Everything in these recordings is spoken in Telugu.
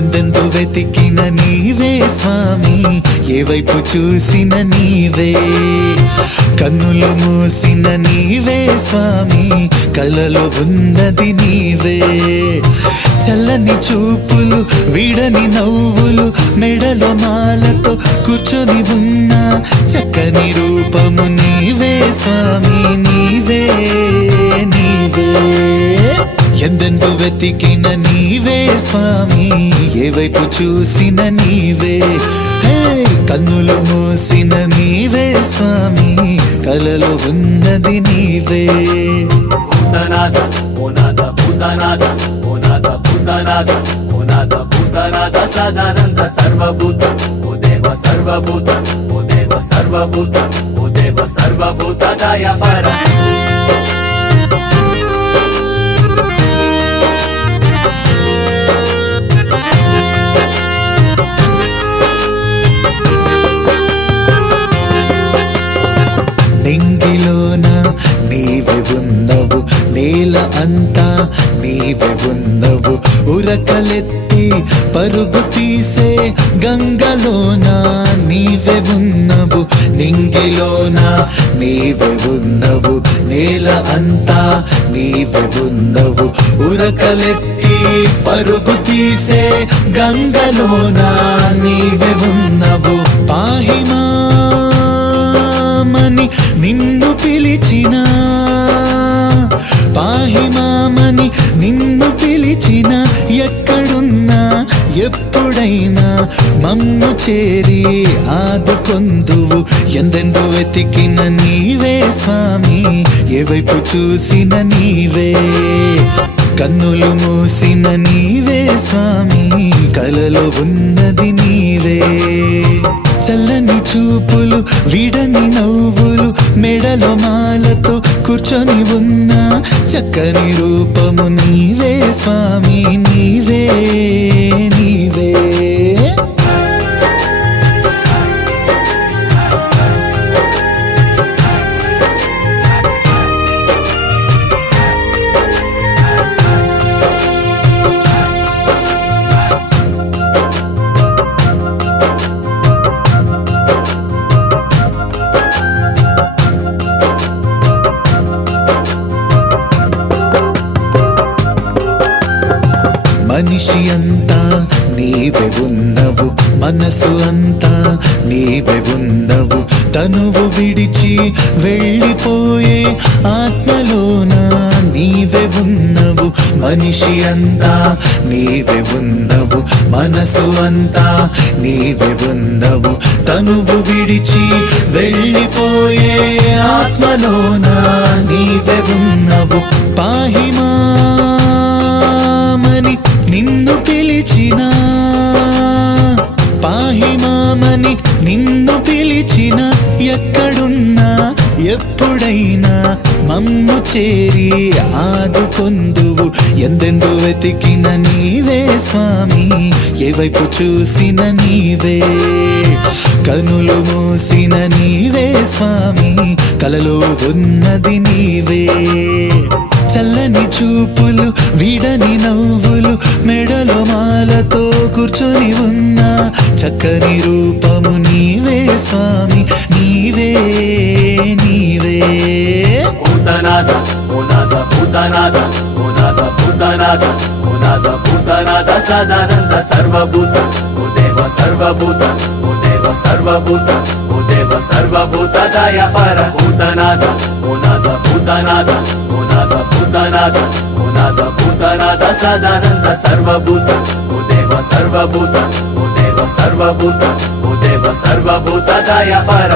ఎందెందు వెతికిన నీవే స్వామి, ఏ వైపు చూసిన నీవే, కన్నులు మూసిన నీవే స్వామి, కలలో ఉన్నది నీవే. చల్లని చూపులు, వీడని నవ్వులు, మెడలో మాలతో కూర్చొని ఉన్న చక్కని రూపము నీవే స్వామి, నీవే నీవే. ఎందెందు వెతికిన నీవే స్వామి, ఏ వైపు చూసిన నీవే, కన్నులు మూసిన నీవే స్వామి, కలలో ఉన్నది నీవే. భూతనాథ ఓ నాథ, భూతనాథ ఓ నాథ, భూతనాథ ఓ నాథ, భూతనాథ సదానంద సర్వభూత ఓ దేవ సర్వభూత ఓ దేవ సర్వభూత ఓ దేవ సర్వభూత దయాపర. నింగిలోన నీవే ఉన్నవు, నేల అంతా నీవే ఉన్నవు, ఉరకలెత్తి పరుగు తీసే గంగలోన నీవే ఉన్నవు. నింగిలోన నీవే ఉన్నవు, నేల అంతా నీవే ఉన్నవు, ఉరకలెత్తి పరుగు తీసే గంగలోన నీవే ఉన్నవు. పాహిమా మని నిన్ను పిలిచిన, పాహిమామని నిన్ను పిలిచిన, ఎక్కడున్నా ఎప్పుడైనా మమ్ము చేరి ఆదుకొందువు. ఎందెందు వెతికిన నీవే స్వామి, ఏ వైపు చూసిన నీవే, కన్నులు మూసిన నీవే స్వామి, కలలో ఉన్నది నీవే. చల్లని చూపులు, వీడని నవ్వులు, మెడలో మాలతో కూర్చొని ఉన్న చక్కని రూపము నీవే స్వామి, నీవే నీవే. మనిషి అంతా నీవే ఉన్నవు, మనసు అంతా నీవే ఉన్నవు, తనువు విడిచి వెళ్ళిపోయే ఆత్మలోన నీవే ఉన్నవు. మనిషి అంతా నీవే ఉన్నవు, మనసు అంతా నీవే ఉన్నవు, తనువు విడిచి వెళ్ళిపోయే ఆత్మలోన నీవే ఉన్నవు. పాహిమా మని నిన్ను పిలిచిన, పాహిమామని నిన్ను పిలిచిన, ఎక్కడున్నా ఎప్పుడైనా మమ్ము చేరి ఆదుకొందువు. ఎందెందు వెతికిన నీవే స్వామి, ఏ వైపు చూసిన నీవే, కనులు మూసిన నీవే స్వామి, కలలో ఉన్నది నీవే. చల్లని చూపులు, వీడని నవ్వులు, మెడలో మాలతో కూర్చొని ఉన్న చక్కని రూపము నీవే స్వామి, నీవే నీవే. భూతనాథ ఓ నాథ, భూతనాథ ఓ నాథ, భూతనాథ ఓ నాథ, భూతనాథ సదానంద సర్వభూత ఓ దేవ సర్వభూత ఓ దేవ సర్వభూత ఓ దేవ సర్వభూత దయాపర. భూతనాథ ఓ నాథ, భూతనాథ ఓ నాథ, భూతనాథ ఓ నాథ, భూతనాథ సదానంద సర్వభూత ఓ దేవ సర్వభూత ఓ దేవ సర్వభూత ఓ దేవ సర్వభూత దయాపర.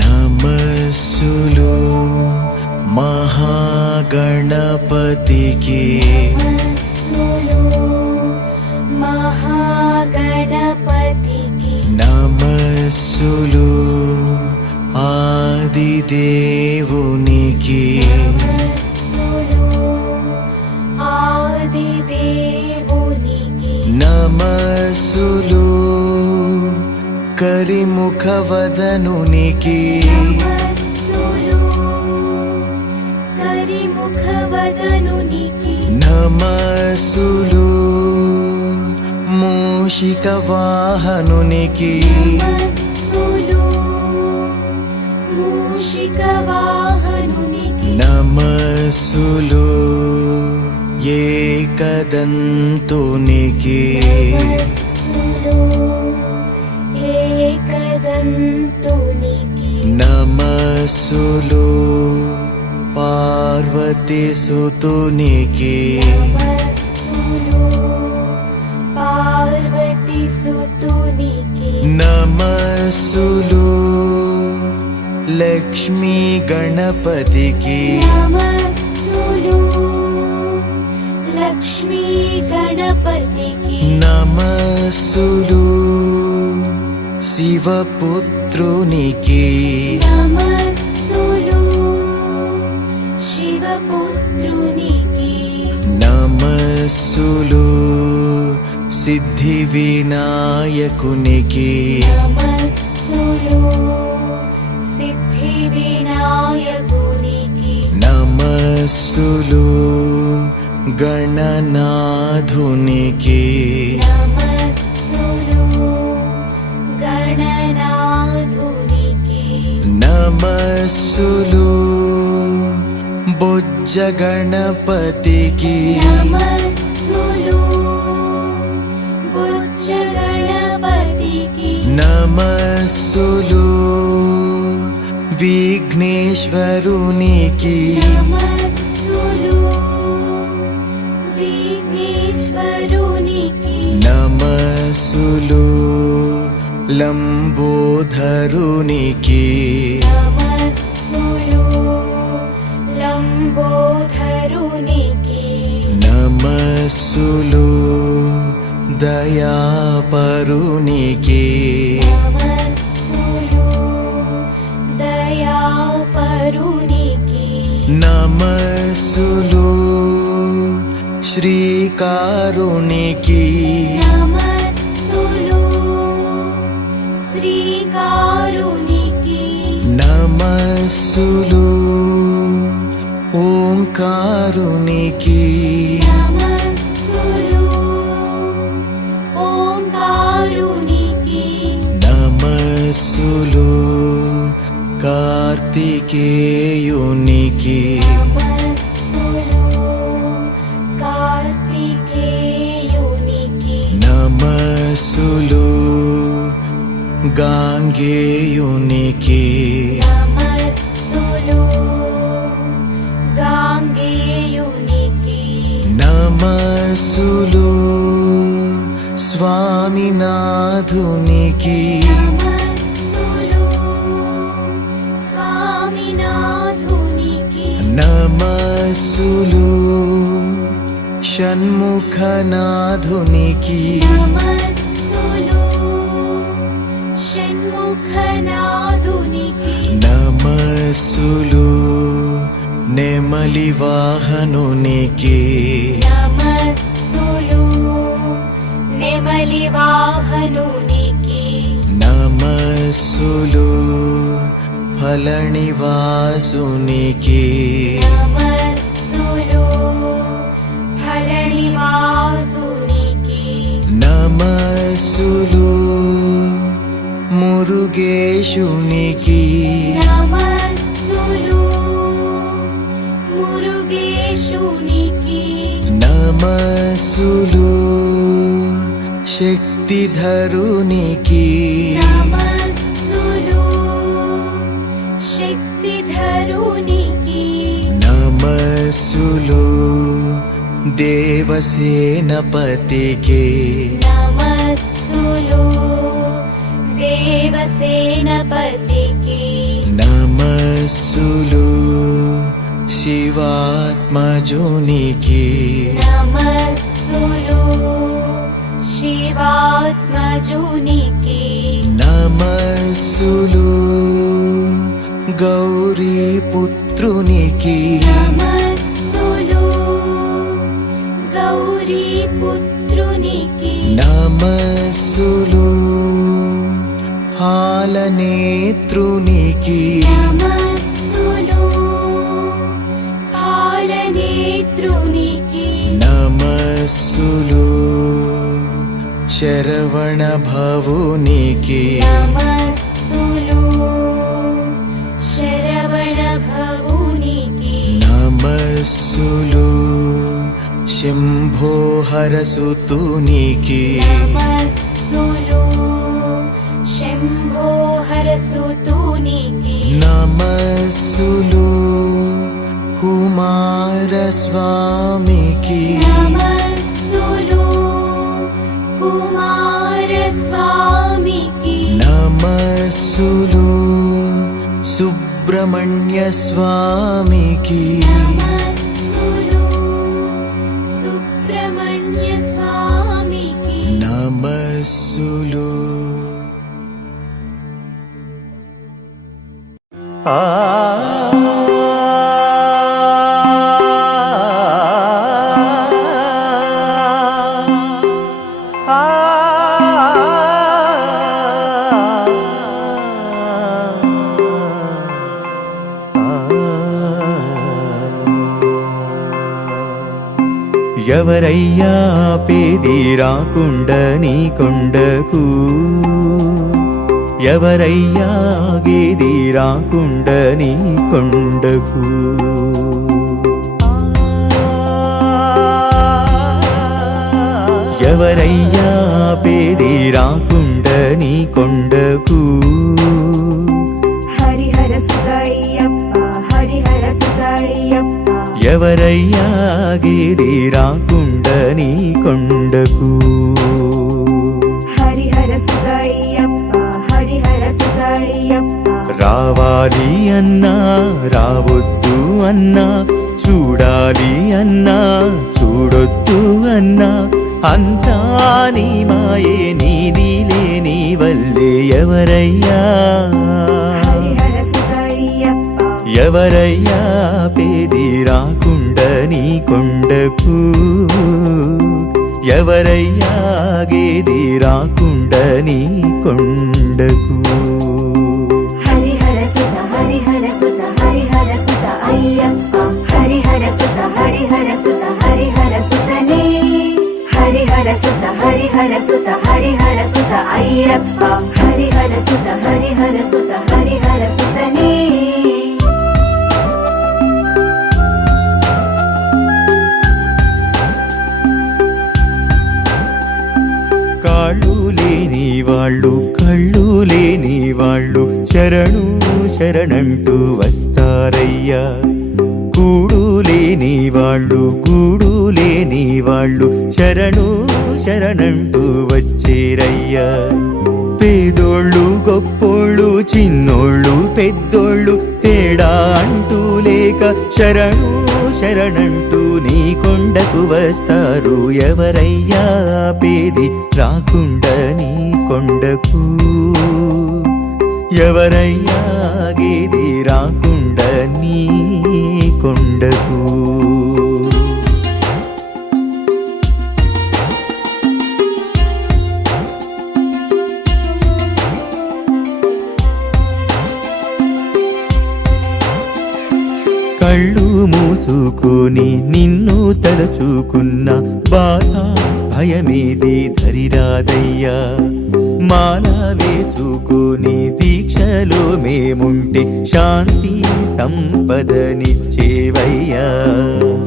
నమస్సులు మహాగణపతికి, మహాగణపతికి నమస్సులు ఆదిదేవునికి, నమస్సులు నమస్సులు కరిముఖవదనునికి నమస్సులు కరిముఖవదనునికి నమస్సులు మూషిక వాహనునికి నమస్సులు మూషిక వాహనునికి నమస్సులు ఏకదంతునికి నమస్సులు ఏకదంతునికి నమస్సులు పార్వతి సుతునికి నమస్సులు పార్వతి సుతునికి నమస్సులు లక్ష్మీ గణపతికి నమస్సులు లక్ష్మీ గణపతికి నమస్సులు శివపుత్రునికి నమస్సులు శివపుత్రునికి నమస్సులు సిద్ధి వినాయకునికి నమస్సులు సిద్ధి వినాయకునికి నమస్సులు గణనాథునికి నమస్సులు గణనాథునికి నమస్సులు బొజ్జ గణపతికి నమస్సులు బుజ్జ గణపతికి నమస్సులు విఘ్నేశ్వరునికి నమస్సులు విఘ్నేశ్వరునికి నమస్సులు లంబోధరునికి నమస్సులు లంబోధరునికి నమస్సులు దయాపరునికి నమస్సులు దయాపరునికి నమస్సులు శ్రీకారునికి నమస్సులు శ్రీకారునికి నమస్సులు ఓంకారునికి నమస్సులు ఓంకారునికి నమస్సులు కార్తికేయునికి నమస్సులు కార్తికేయునికి నమస్సులు గాంగేయునికి నమస్సులు గాంగేయునికి నమస్సులు స్వామినాథునికి నమస్సులు స్వామినాథునికి నమస్సులు షణ్ముఖనాథునికి నమస్సులు షణ్ముఖనాథునికి నమస్సులు నెమలి వాహనునికి నమస్సులు నెమలి వాహనునికి నమస్సులు ఫలనివాసునికి నమస్సులు ఫలనివాసునికి నమస్సులు మురుగేశునికి నమస్సులు మురుగేశునికి నమస్సులు శక్తిధరునికి నమస్సులు శక్తిధరునికి నమస్సులు దేవసేనపతికి నమస్సులు దేవసేనపతికి నమస్సులు శివాత్మజునికి నమస్సులు శివాత్మజునికి నమస్సులు గౌరీపుత్రునికి నమస్సులు గౌరీపుత్రునికి హరునికి నమస్సులు పాలనేత్రునికి నమస్సులు పాలనేత్రునికి నమస్సులు శరవణ భవునికి నమస్సులు శరవణ భవునికి నమస్సులు శంభో హరసుతునికి నమస్సులు శంభో హరసుతునికి నమస్సులు కుమారస్వామికి నమస్సులు కుమారస్వామికి నమస్సులు సుబ్రహ్మణ్య స్వామికి నమస్సులు సుబ్రహ్మణ్య స్వామికి నమస్సులు ఎవరయ్యా పేది రాకుండా నీ కొండకు ఎవరయ్యా గేది రాకుండా నీ కొండకు ఎవరయ్యా పేది రాకుండా నీ కొండకు హరిహర సుతయ్యప్ప హరిహర సుతయ్యప్ప ఎవరయ్యా గేది రాకుండా నీ కొండకు హరిహర సుతయ్యప్ప హరిహర సుతయ్యప్ప రావాలి అన్నా రావద్దు అన్నా చూడాలి అన్నా చూడొద్దు అన్నా అంతా నీ మాయే నీదిలే నీ వల్లే ఎవరయ్యా హరిహర సుతయ్యప్ప ఎవరయ్యా పేది రాకుండా నీ కొండకు ఎవరయ్యా గేది రాకుండా నీ కొండకు హరిహర సుత హరిహర సుత హరిహర సుత అయ్యప్ప హరిహర సుత హరిహర సుత హరిహర సుతనే హరిహర సుత హరిహర సుత హరిహర సుత అయ్యప్ప హరిహర సుత హరిహర సుత హరిహర సుతనే కాళ్ళు లేని వాళ్ళు కళ్ళు లేని వాళ్ళు శరణు శరణంటూ వస్తారయ్యా కూడు లేని వాళ్ళు గూడు లేని వాళ్ళు శరణు శరణంటూ వచ్చేరయ్యా పేదోళ్ళు గొప్పోళ్ళు చిన్నోళ్ళు పెద్దోళ్ళు తేడా అంటూ లేక శరణు శరణంటూ నీ కొండకు వస్తారు ఎవరయ్యా పేది రాకుండా నీ కొండకు ఎవరయ్యా గేది రాకుండా నీ కొండకు కళ్ళు మూసుకొని నిన్ను తలచుకున్న బాధ భయమేది ధరిరాదయ్యా మాల వేసుకొని దీక్షలో మేముంటే శాంతి సంపదనిచ్చేవయ్యా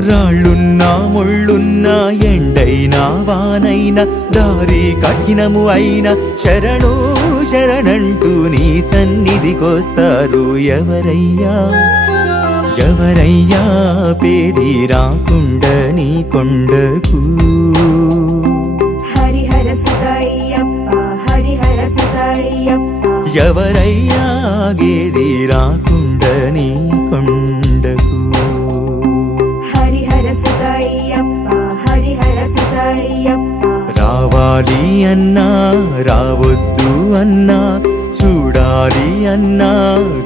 రాళ్ళున్నా ముళ్ళున్నా ఎండైనా వానైనా దారి కఠినము అయినా శరణు శరణంటూ నీ సన్నిధికొస్తారు ఎవరయ్యా ఎవరయ్యా పేది రాకుండా నీ కొండకు హరిహర సుతయ్యప్ప హరిహర సుతయ్యప్ప ఎవరయ్యా గేది రాకుండా నీ కొండకు హరిహర సుతయ్యప్ప హరిహర సుతయ్యప్ప రావాలి అన్నా రావద్దు అన్నా చూడాలి అన్నా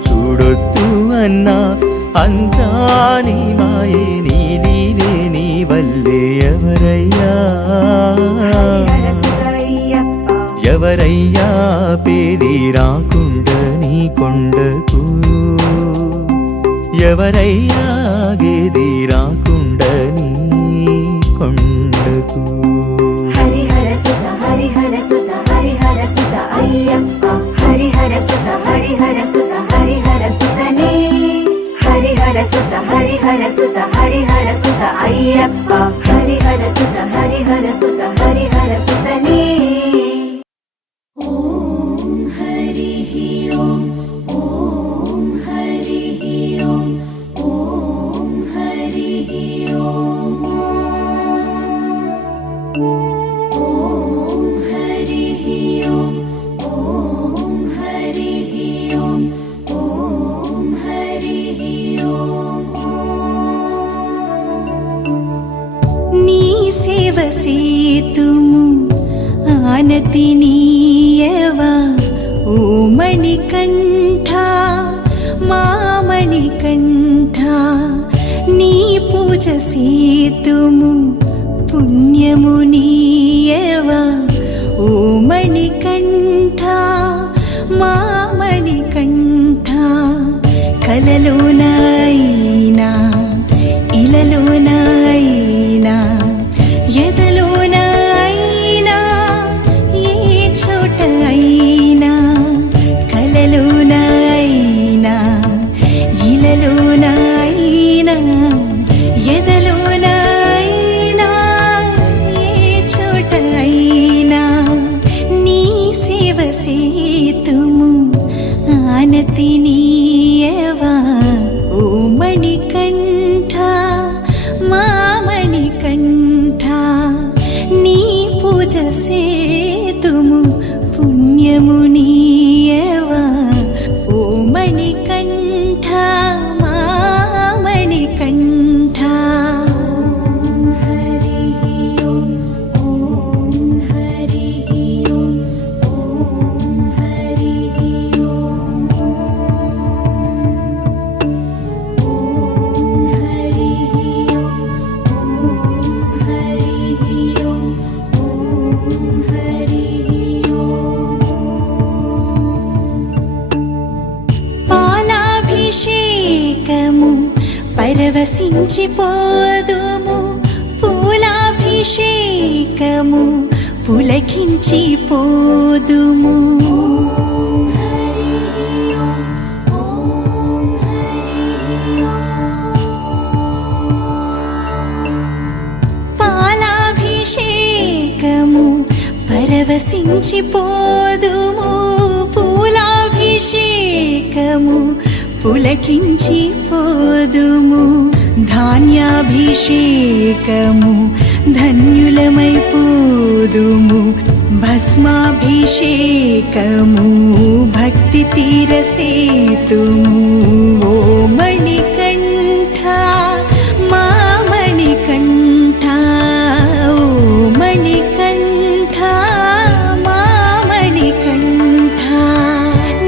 చూడొద్దు అన్నా అంతా నీ మాయే నీ లీలే నీ వల్లే ఎవరయ్యా హరిహర సుత అయ్యప్ప ఎవరయ్యా పేది రాకుండా నీ కొండకు ఎవరయ్యా గేది రాకుండా నీ కొండకు హరిహర సుత అయ్యప్ప హరిహర సుతనే హరిహర సుత అయ్యప్ప హరిహర సుతనే ఓం హరిః ఓం ఓం హరిః ఓం ఓం హరిః ఓం ఓం హరిః ఓం ఓం హరిః ఓం ఓం హరిః ఓం నీ సేవ సేతుము ఆనతి నీయవా ఓ మణికంఠ మా మణికంఠ నీ పూజ సేతుము పుణ్యము నీయవా ఓ మణికంఠ మా మణికంఠ కలలోనైనా ఇలలోనైనా ఎదలోనైనా ఏ చోట అయినా కలలోనైనా ఇలలోనైనా ఎదలోనైనా ఏ చోట అయినా నీ సేవ సేతుము ఆనతి నీయవా ఓ మణికంఠ మా మణికంఠ నీ పూజ సేతుము పుణ్యము నీయవా ఓ మణికంఠ మా మణికంఠ ఓం హరిః ఓం ఓం హరిః ఓం ఓం హరిః ఓం ఓం హరిః ఓం హరిః ఓం ఓం హరిః ఓం పాలాభిషేకము పరవశించిపోదుము పూలాభిషేకము పులకించిపోదుము పాలాభిషేకము పరవశించిపోదుము పూలాభిషేకము పులకించిపోదుము ధాన్యాభిషేకము ధన్యులమైపోదుము భస్మాభిషేకము భక్తి తీరసేతుము ఓ మణికంఠ మా మణికంఠ ఓ మణికంఠ మా మణికంఠ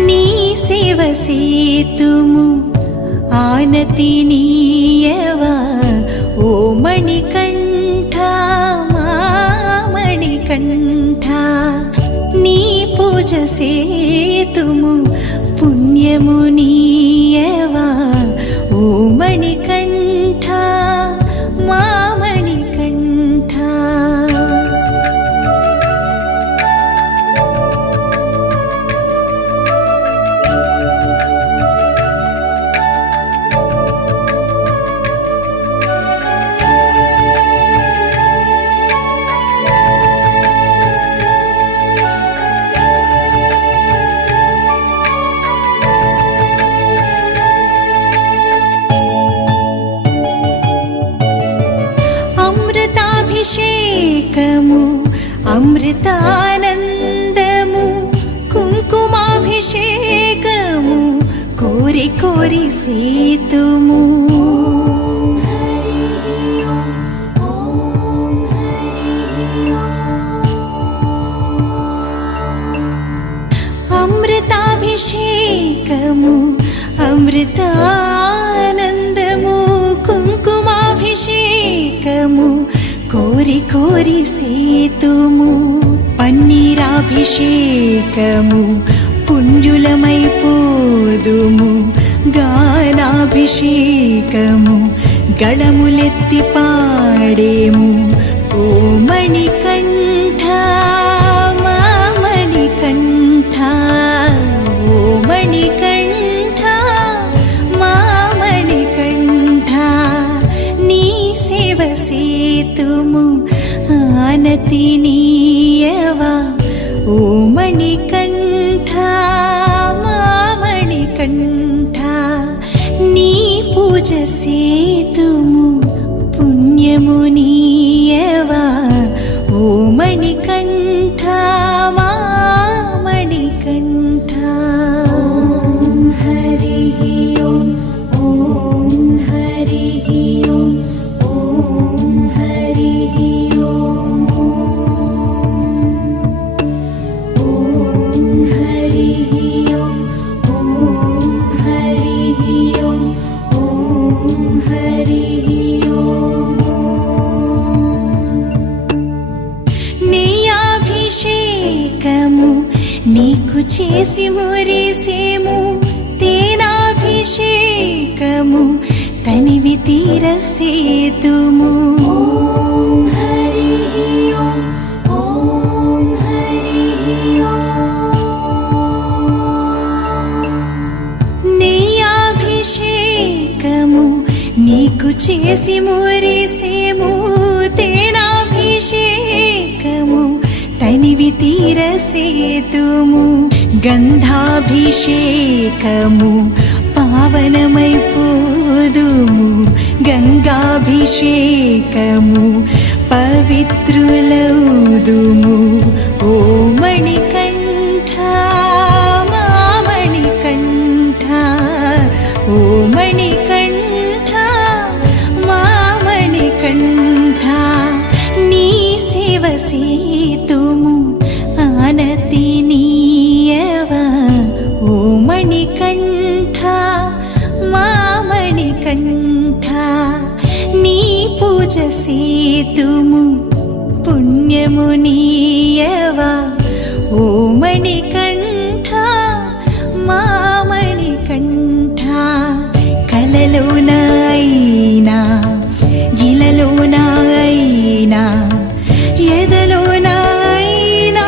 నీ సేవ సేతుము ఆనతి నీయవా ఓ మణికంఠ మా మణికంఠ నీ పూజ సేతుము పుణ్యము నీయవా ఓ మణికంఠ మా మణికంఠ అమృతాభిషేకము అమృతానందము కుంకుమాభిషేకము కోరి కోరి సేతుము అమృతాభిషేకము అమృతానందము కోరి సేతుము పన్నీరాభిషేకము పుంజులమైపోదుము గానాభిషేకము గళములెత్తి పాడేము ఓ మణికంఠ మా మణికంఠ ఓ మణికంఠ మా మణికంఠ నీ సేవ సేతుము ఆనతి నీయవా ఓ మణికంఠ మా మణికంఠ నీ పూజ సేతుము పుణ్యము నీయవా ఓ మణికంఠ మా మణికంఠ ఓం హరిః ఓం ఓం హరిః ఓం ఓం హరిః ఓం ఓం హరిః ఓం ఓం హరిః ఓం ఓం హరిః ఓం నెయ్యాభిషేకము నీకు చేసి మురిసేము తేనాభిషేకము తనివి తీరసేతుము ఓం హరిః ఓం ఓం హరిః నెయ్యాభిషేకము నీకు చేసి మురిసేము తేనాభిషేకము తనివి తీరసేతుము గంధాభిషేకము పావనమైపోదుము గంగాభిషేకము పవిత్రులౌదుము ఓ మణికంఠ మా మణికంఠ ఓ మణికంఠ మా మణికంఠ నీ సేవ సేతుము ఆనతి నీయవా ఓ మణికంఠ మా మణికంఠ నీ పూజ సేతుము పుణ్యము నీయవా ఓ మణికంఠ మా మణికంఠ కలలోనైనా ఇలలోనైనా ఎదలోనైనా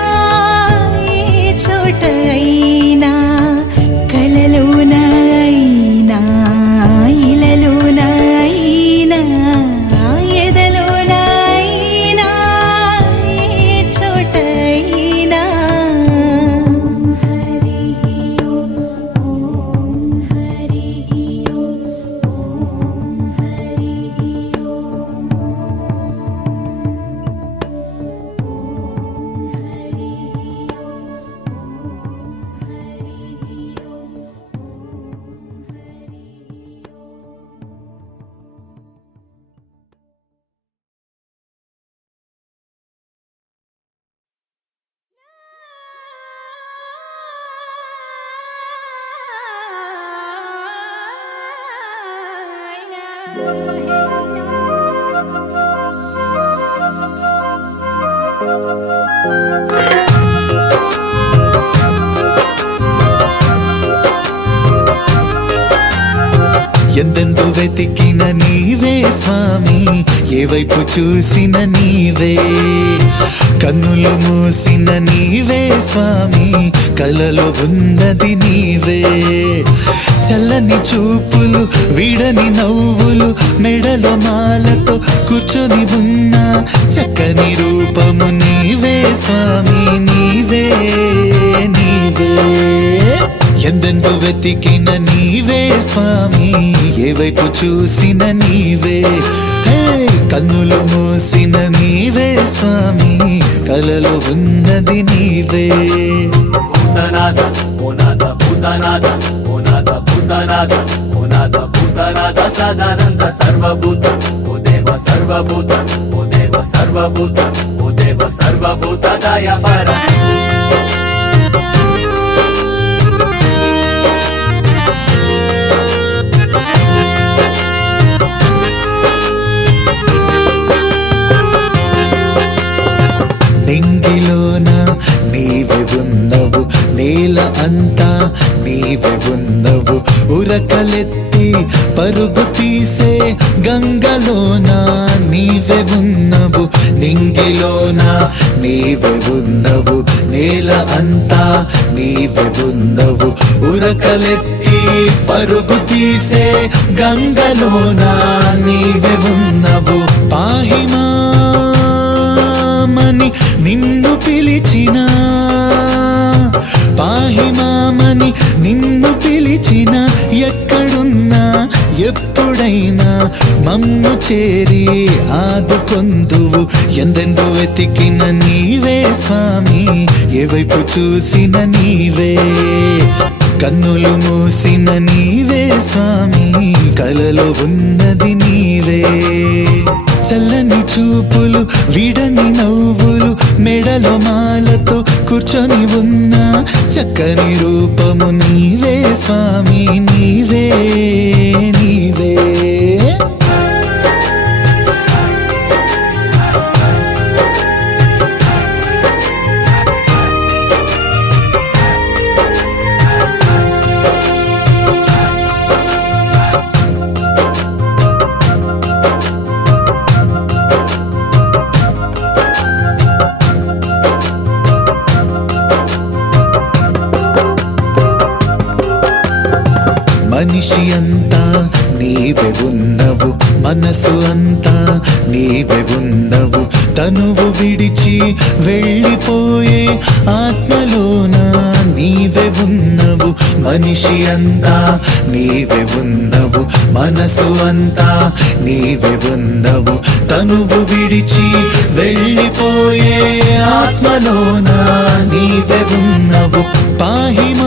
ఏ చోట అయినా కలలోనైనా ఇలలోనైనా ఎదలోనైనా ఏ చోట అయినా హరిః ఓం ఓం హరిః ఓం ఓం హరిః ఓం ఎందెందు వెతికిన నీవే స్వామి, ఏ వైపు చూసిన నీవే, కన్నులు మూసిన నీవే స్వామి, కలలో ఉన్నది నీవే. చల్లని చూపులు వీడని నవ్వులు మెడలో మాలతో కూర్చొని ఉన్న చక్కని రూపము నీవే స్వామి, నీవే నీవే. ఎందెందు వెతికిన నీవే స్వామి, ఏ వైపు చూసిన నీవే, హే కన్నులు మూసిన నీవే స్వామి, కలలో ఉన్నది నీవే. భూతనాథ ఓనాథ భూతనాథ ఓనాథ భూతనాథ ఓనాథ భూతనాథ సదానంద సర్వభూత ఓ దేవ సర్వభూత ఓ దేవ సర్వభూత ఓ దేవ సర్వభూత దయాపర. నేల అంతా నీవే ఉన్నవు ఉరకలెత్తి పరుగు తీసే గంగలోన నీవే ఉన్నవు నింగిలోన నీవే ఉన్నవు నేల అంతా నీవే ఉన్నవు ఉరకలెత్తి పరుగు తీసే గంగలోన నీవే ఉన్నవు పాహిమామని నిన్ను పిలిచిన పాహిమామని నిన్ను పిలిచిన ఎక్కడున్నా ఎప్పుడైనా మమ్ము చేరి ఆదుకొందువు ఎందెందు వెతికిన నీవే స్వామి ఏ వైపు చూసిన నీవే కన్నులు మూసిన నీవే స్వామి కలలో ఉన్నది నీవే చల్లని చూపులు విడని నవ్వులు మెడలో మాలతో కూర్చొని ఉన్న చక్కని రూపము నీవే స్వామి నీవే నీవే మనిషి అంతా నీవే ఉన్నవు మనసు అంతా నీవే ఉన్నవు తనువు విడిచి వెళ్ళిపోయే ఆత్మలోన నీవే ఉన్నవు మనిషి అంతా నీవే ఉన్నవు మనసు అంతా నీవే ఉన్నవు తనువు విడిచి వెళ్ళిపోయే ఆత్మలోన నీవే ఉన్నవు పాహిమామని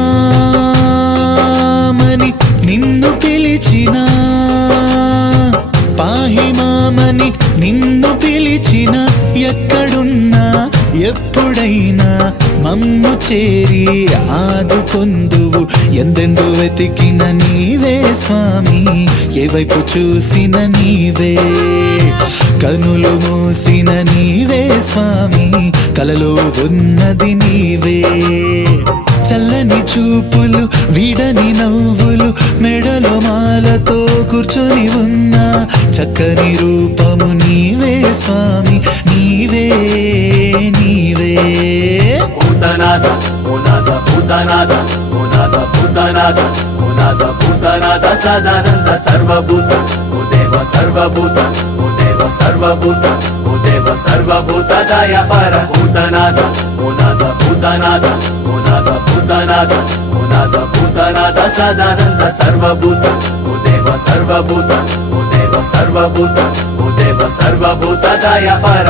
నిన్ను పిలిచిన పాహిమామని నిన్ను పిలిచిన ఎక్కడున్నా ఎప్పుడైనా మమ్ము చేరి ఆదుకొందువు ఎందెందు వెతికిన నీవే స్వామి ఏ వైపు చూసిన నీవే కనులు మూసిన నీవే స్వామి కలలో ఉన్నది నీవే చల్లని చూపులు విడని నవ్వులు మెడలో మాలతో కూర్చొని ఉన్న చక్కని రూపము నీవే స్వామి నీవే నీవే భూతనాథ ఓనాథ భూతనాథ ఓనాథ భూతనాథ ఓనాథ భూతనాథ సదానంద సర్వభూత ఓ దేవ సర్వభూత ఓ దేవ సర్వభూత ఓ దేవ సర్వభూత దయాపర భూతనాథ ఓనాథ భూతనాథ ఓనాథ భూతనాథ ఓనాథ భూతనాథ సదానంద సర్వభూత ఓ దేవ సర్వభూత ఓ దేవ సర్వభూత ఓ దేవ సర్వభూత దయాపర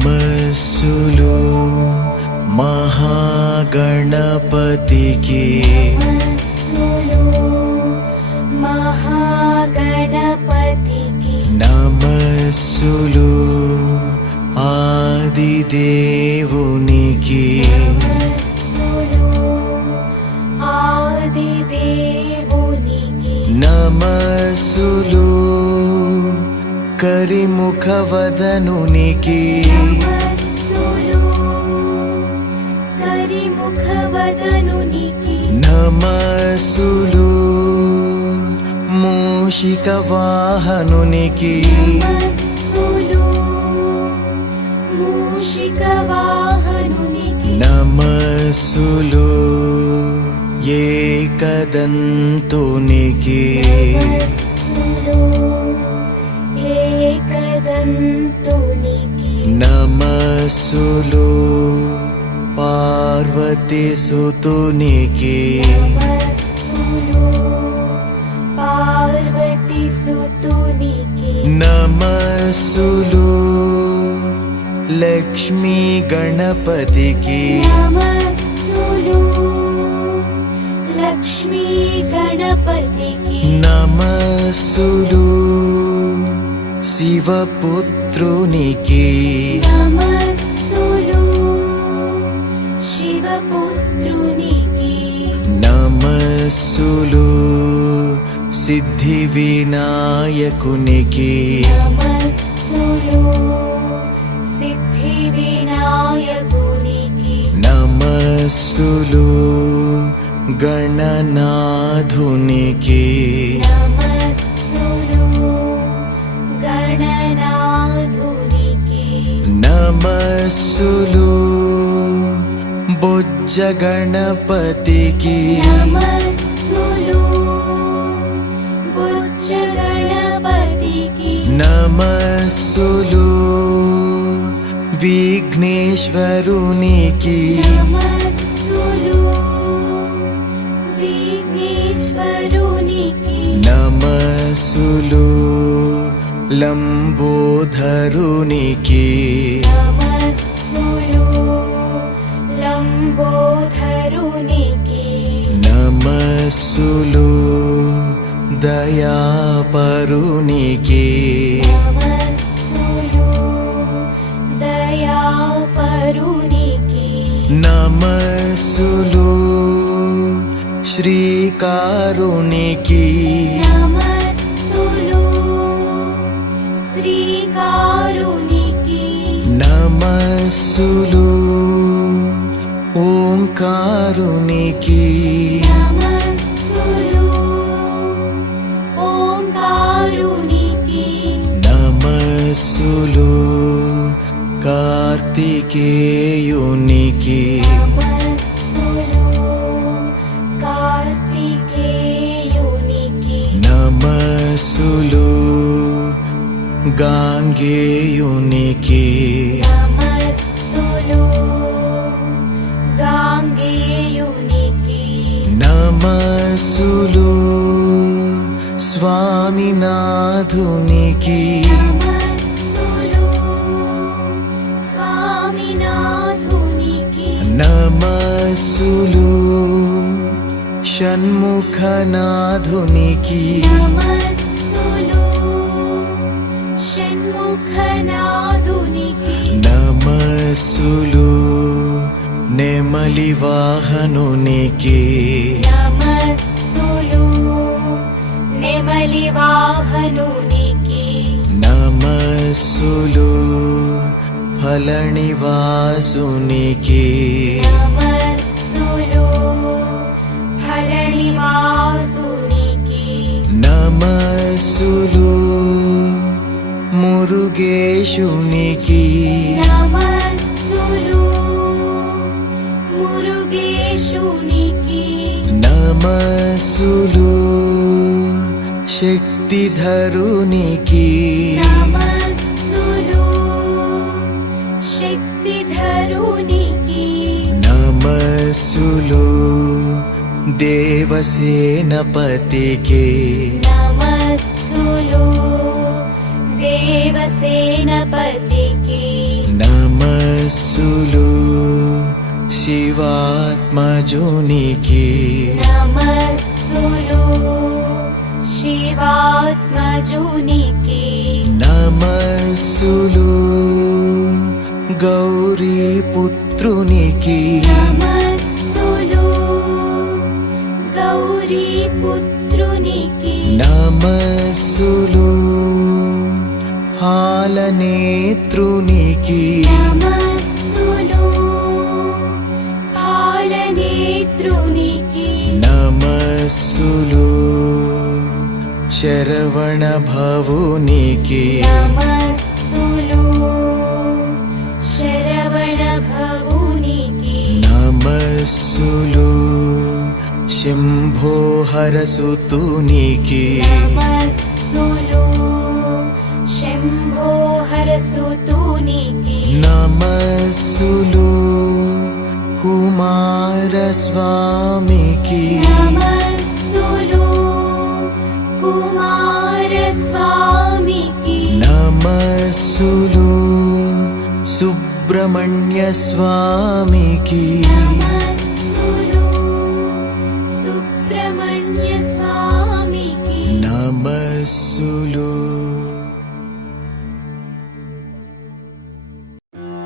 నమస్సులు మహాగణపతికి నమస్సులు మహాగణపతికి నమస్సులు ఆదిదేవునికి నమస్సులు ఆదిదేవునికి నమస్సులు కరిముఖవదనునికి నమస్సులు కరిముఖవదనునికి నమస్సులు మూషిక వాహనునికి నమస్సులు మూషిక వాహనునికి నమస్సులు ఏకదంతునికి నమస్సులు ఏకదంతునికి నమస్సులు పార్వతి సుతునికి నమస్సులు పార్వతి సుతునికి నమస్సులు లక్ష్మీ గణపతికి నమస్సులు లక్ష్మీ గణపతికి నమస్సులు శివపుత్రునికి నమస్సులు శివపుత్రునికి నమస్సులు సిద్ధి వినాయకునికి నమస్సులు నమస్సులు గణనాథునికి నమస్సులు గణనాథునికి నమస్సులు బొజ్జ గణపతికి నమస్సులు బుజ్జ గణపతికి నమస్సులు విఘ్నేశ్వరునికి నమస్సులు విఘ్నేశ్వరునికి నమస్సులు లంబోధరునికి నమస్సులు లంబోధరునికి నమస్సులు దయాపరునికి నమస్సులు దయాపరునికి నమస్సులు శ్రీకారునికి నమస్సులు శ్రీకారునికి నమస్సులు ఓంకారునికి నమస్సులు ఓంకారునికి నమస్సులు కార్తికేయునికి నమస్సులు కార్తికేయునికి నమస్సులు గాంగేయునికి నమస్సులు గాంగేయునికి నమస్సులు స్వామినాథునికి నమస్సులు స్వామినాథునికి నమస్సులు షణ్ముఖనాథునికి నమస్సులు షణ్ముఖనాథునికి నమస్సులు నెమలి వాహనునికి నమస్సులు నెమలి వాహనునికి నమస్సులు ఫలనివాసునికి నమస్సులు ఫలనివాసునికి నమస్సులు మురుగేశునికి నమస్సులు మురుగేశునికి నమస్సులు శక్తిధరునికి నమస్సులు శక్తిధరునికి నమస్సులు దేవసేనపతికి నమస్సులు దేవసేనపతికి నమస్సులు శివాత్మజునికి నమస్సులు శివాత్మజునికి నమస్సులు గౌరీపుత్రునికి నమస్సులు గౌరీపుత్రునికి నమస్సులు పాలనేత్రునికి నమస్సులు పాలనేత్రునికి నమస్సులు శరవణ భవునికి నమస్సులు శరవణ భవునికి నమస్సులు శంభో హరసుతునికి నమస్సులు శంభో హరసుతునికి నమస్సులు కుమారస్వామికి నమస్సులు కుమారస్వామికి నమస్సులు సుబ్రహ్మణ్య స్వామికి నమస్సులు సుబ్రహ్మణ్య స్వామికి నమస్సులు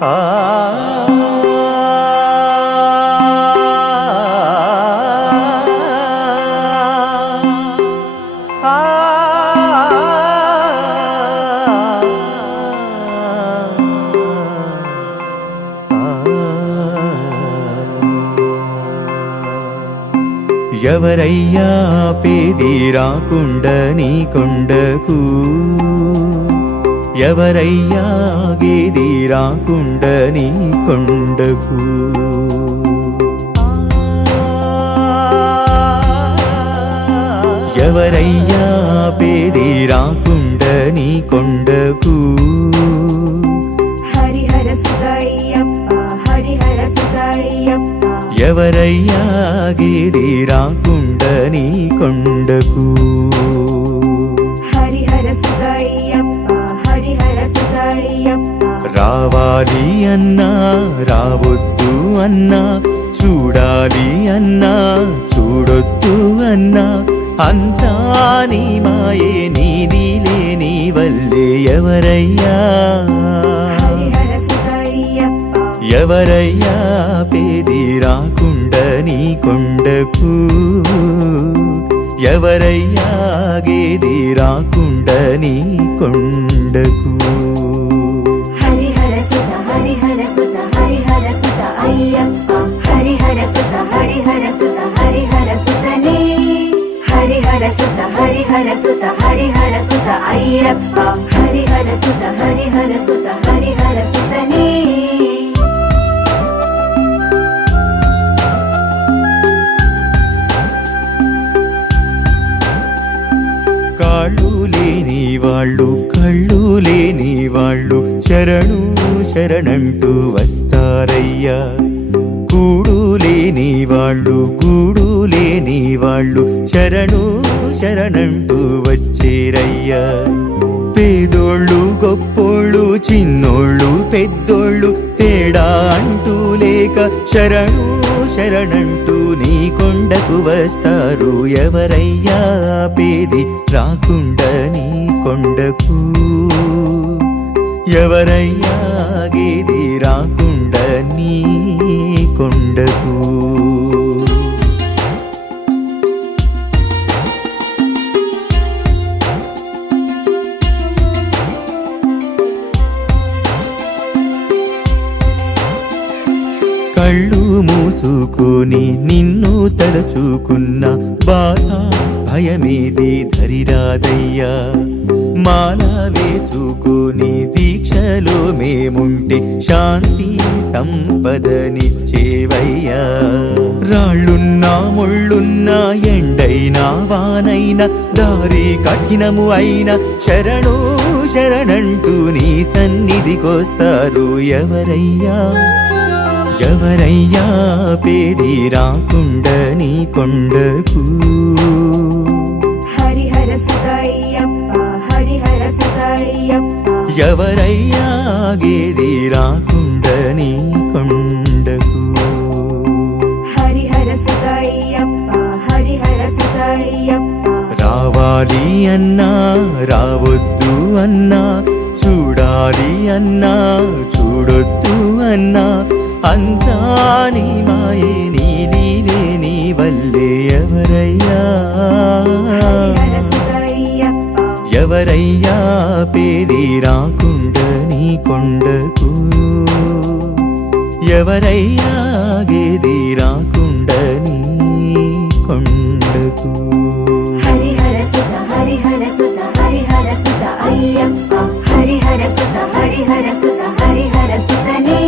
ఆ ఎవరయ్యా పేది రాకుండా నీ కొండకు ఎవరయ్యా గేది రాకుండా నీ కొండకు ఎవరయ్యా పేది రాకుండా నీ కొండకు హరిహర సుతయ్యప్ప హరిహర సుతయ్యప్ప ఎవరయ్యా గేది రాకుండా నీ కొండకు హరిహర సుతయ్యప్ప హరిహర సుతయ్యప్ప రావాలి అన్నా రావద్దు అన్నా చూడాలి అన్నా చూడొద్దు అన్నా అంతా నీ మాయే నీ నీలే నీ వల్లే ఎవరయ్యా హరిహర సుతయ్యప్ప ఎవరయ్యా పేది రాకుండా నీ కొండకు ఎవరయ్యా గేది రాకుండా నీ కొండకు హరిహర సుత హరిహర సుత హరిహర సుత అయ్యప్ప హరిహర సుత హరిహర సుత హరిహర సుతనే హరిహర సుత హరిహర సుత హరిహర సుత అయ్యప్ప హరిహర సుత హరిహర సుత హరిహర సుతనే కాళ్ళు లేని వాళ్ళు కళ్ళు లేని వాళ్ళు శరణు శరణంటూ వస్తారయ్యా గూడు లేని వాళ్ళు గూడు లేని వాళ్ళు శరణు శరణంటూ వచ్చేరయ్యా పేదోళ్ళు గొప్పోళ్ళు చిన్నోళ్ళు పెద్దోళ్ళు తేడా అంటూ లేక శరణు శరణంటూ నీ కొండకు వస్తారు ఎవరయ్యా పేది రాకుండా నీ కొండకు ఎవరయ్యా గేది రాకుండా నీ కొండకు కళ్ళు మూసుకొని నిన్ను తలచుకున్న బాధ భయమేది ధరిరాదయ్యా మాల వేసుకొని దీక్షలో మేముంటే శాంతి సంపదనిచ్చేవయ్యా రాళ్ళున్నా ముళ్ళున్నా ఎండైనా వానైనా దారి కఠినము అయినా శరణు శరణంటూ నీ సన్నిధికొస్తారు ఎవరయ్యా ఎవరయ్యా పేది రాకుండా నీ కొండకు హరిహర సుతయ్యప్ప హరిహర సుతయ్యప్ప ఎవరయ్యా గేది రాకుండా నీ కొండకు హరిహర సుతయ్యప్ప హరిహర సుతయ్యప్ప రావాలి అన్నా రావద్దు అన్నా చూడాలి అన్నా చూడొద్దు అన్నా అంతా నీ మాయే నీ లీలే నీ వల్లే ఎవరయ్యా హరిహర సుతయ్యప్ప ఎవరయ్యా పేది రాకుండా నీ కొండకు ఎవరయ్యా గేది రాకుండా నీ కొండకు హరిహర సుత హరిహర సుత హరిహర సుత అయ్యప్ప హరిహర సుత హరిహర సుత హరిహర సుతనే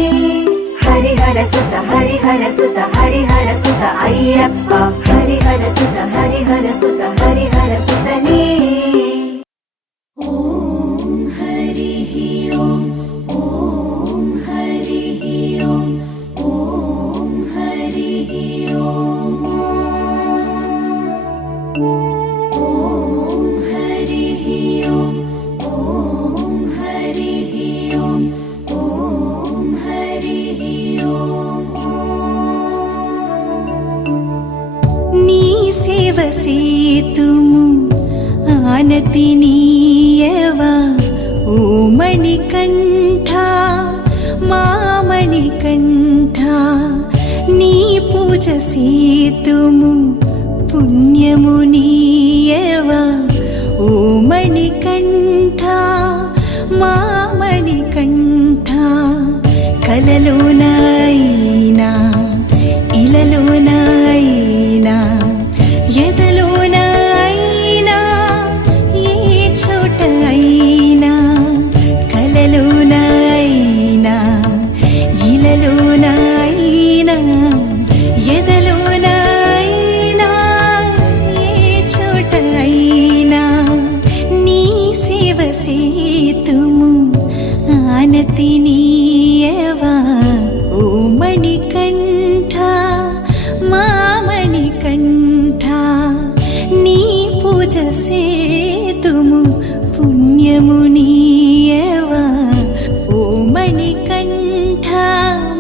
హరిహర సుత హరిహర సుత హరిహర సుత అయ్యప్ప హరిహర సుత హరిహర సుత హరిహర సుతనే ఓం హరిః ఓం ఓం హరిః ఓం ఓం హరిః ఓం ఓం హరిః ఓం ఓం హరిః ఓం ఓం హరిః ఓం నీ సేవ సేతుము ఆనతి నీయవా ఓ మణికంఠ మా మణికంఠ నీ పూజ సేతుము పుణ్యము నీయవా ఓ మణికంఠ మా మణికంఠ కలలోనైనా ఇలలోనైనా ఆనతి నీయవా ఓ మణికంఠ మా మణికంఠ నీ పూజ సేతుము పుణ్యము నీయవా ఓ మణికంఠ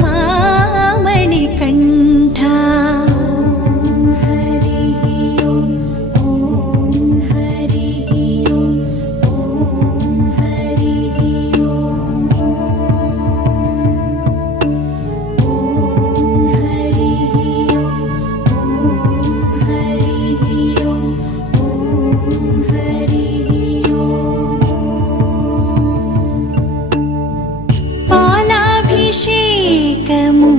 మా మణికంఠ పాలాభిషేకము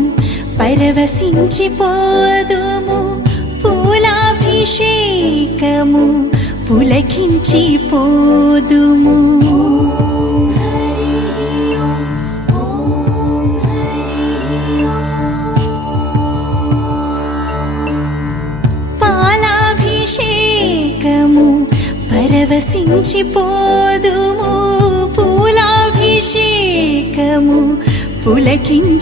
పరవశించిపోదుము పూలాభిషేకము పులకించిపోదుము పాలాభిషేకము పరవశించిపోదుము పూలాభిషేకము పులకించిపోదుము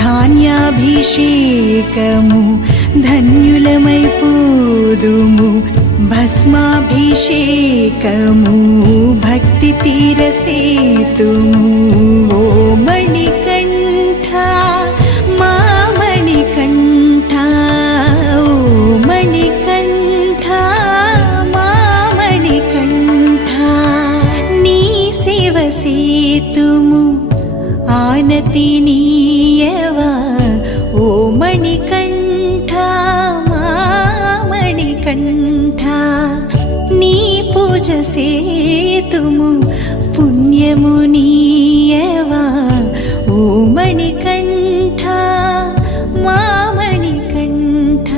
ధాన్యాభిషేకము ధన్యులమైపోదుము భస్మాభిషేకము భక్తి తీరసేతుము ఓ మణికంఠ మా మణికంఠ ఓ మణికంఠ మా మణికంఠ నీ సేవ సేతుము ఆనతి నీయవా ఓ మణికంఠ మా మణికంఠ నీ పూజ సేతుము పుణ్యము నీయవా ఓ మణికంఠ మా మణికంఠ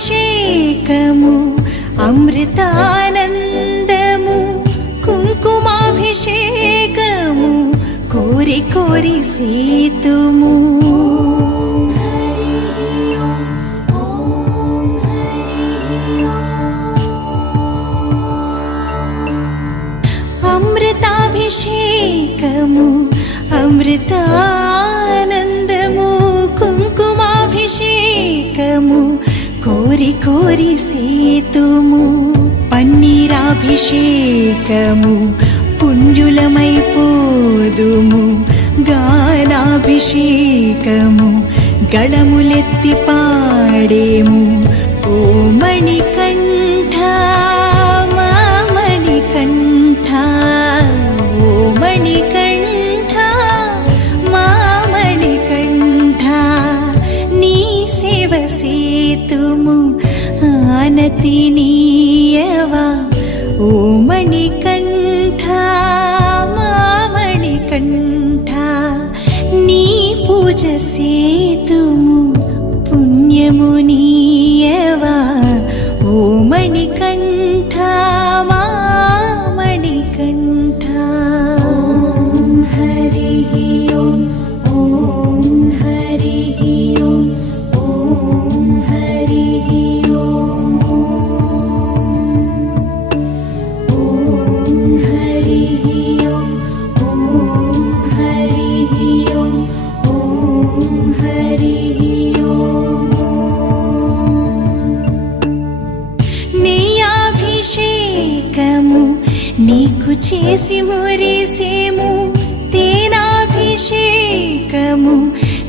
అమృతాభిషేకము అమృతానందము కుంకుమాభిషేకము కోరి కోరి సేతుము అమృతాభిషేకము అమృతానందము కుంకుమాభిషేకము కోరి కోరి సేతుము పన్నీరాభిషేకము పుణ్యులమైపోదుము గానాభిషేకము గళములెత్తి పాడేము ఓ మణికంఠ మా మణికంఠ ఓ మణికంఠ మా మణికంఠ నీ సేవ సేతుము ఆనతి నీయవా ఓ మణికంఠ మా మణికంఠ నీ పూజ సేతుము పుణ్యము నీయవా ఓ మణికంఠ మా మణికంఠ హరి ఓం ఓం హరి ఓం ఓం హరి ఓం ఓం హరి ఓం ఓం హరి ఓం ఓం హరి ఓం నెయ్యాభిషేకము నీకు చేసి మురిసేము తేనాభిషేకము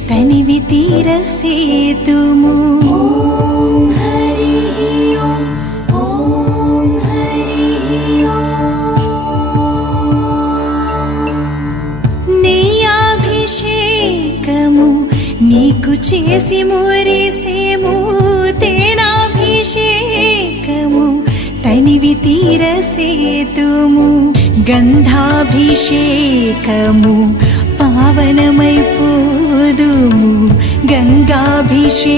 తనివి తీరసేతుము ఓం హరి ఓం ఓం హరి నెయ్యాభిషేకము నీకు చేసి మురిసేము తేనాభిషేకము తనివి తీరసేతుము గంధాభిషేకము పావనమైపోదుము గంగాభిషేకము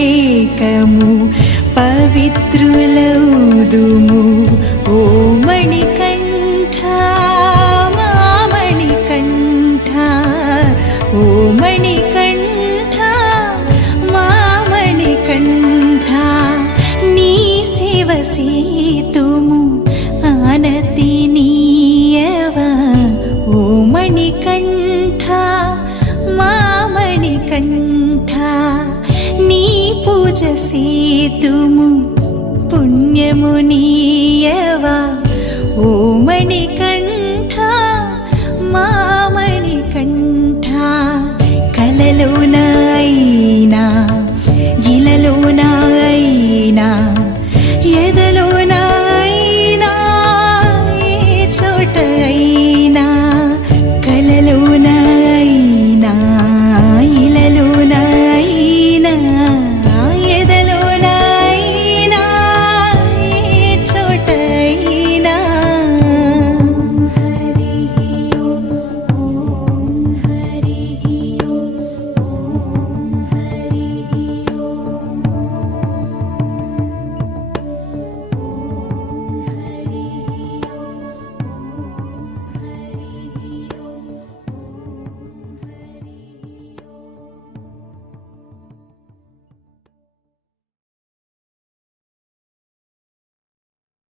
పవిత్రులౌదుము ఓ మణికంఠ మా మణికంఠ ఓ మణికంఠ మా మణికంఠ నీ శివ సేతుము ఆనతి నీయవా ఓ మణికంఠ మా మణికంఠ నీ పూజ సేతుము పుణ్యము నీయవా ఓ మణికంఠ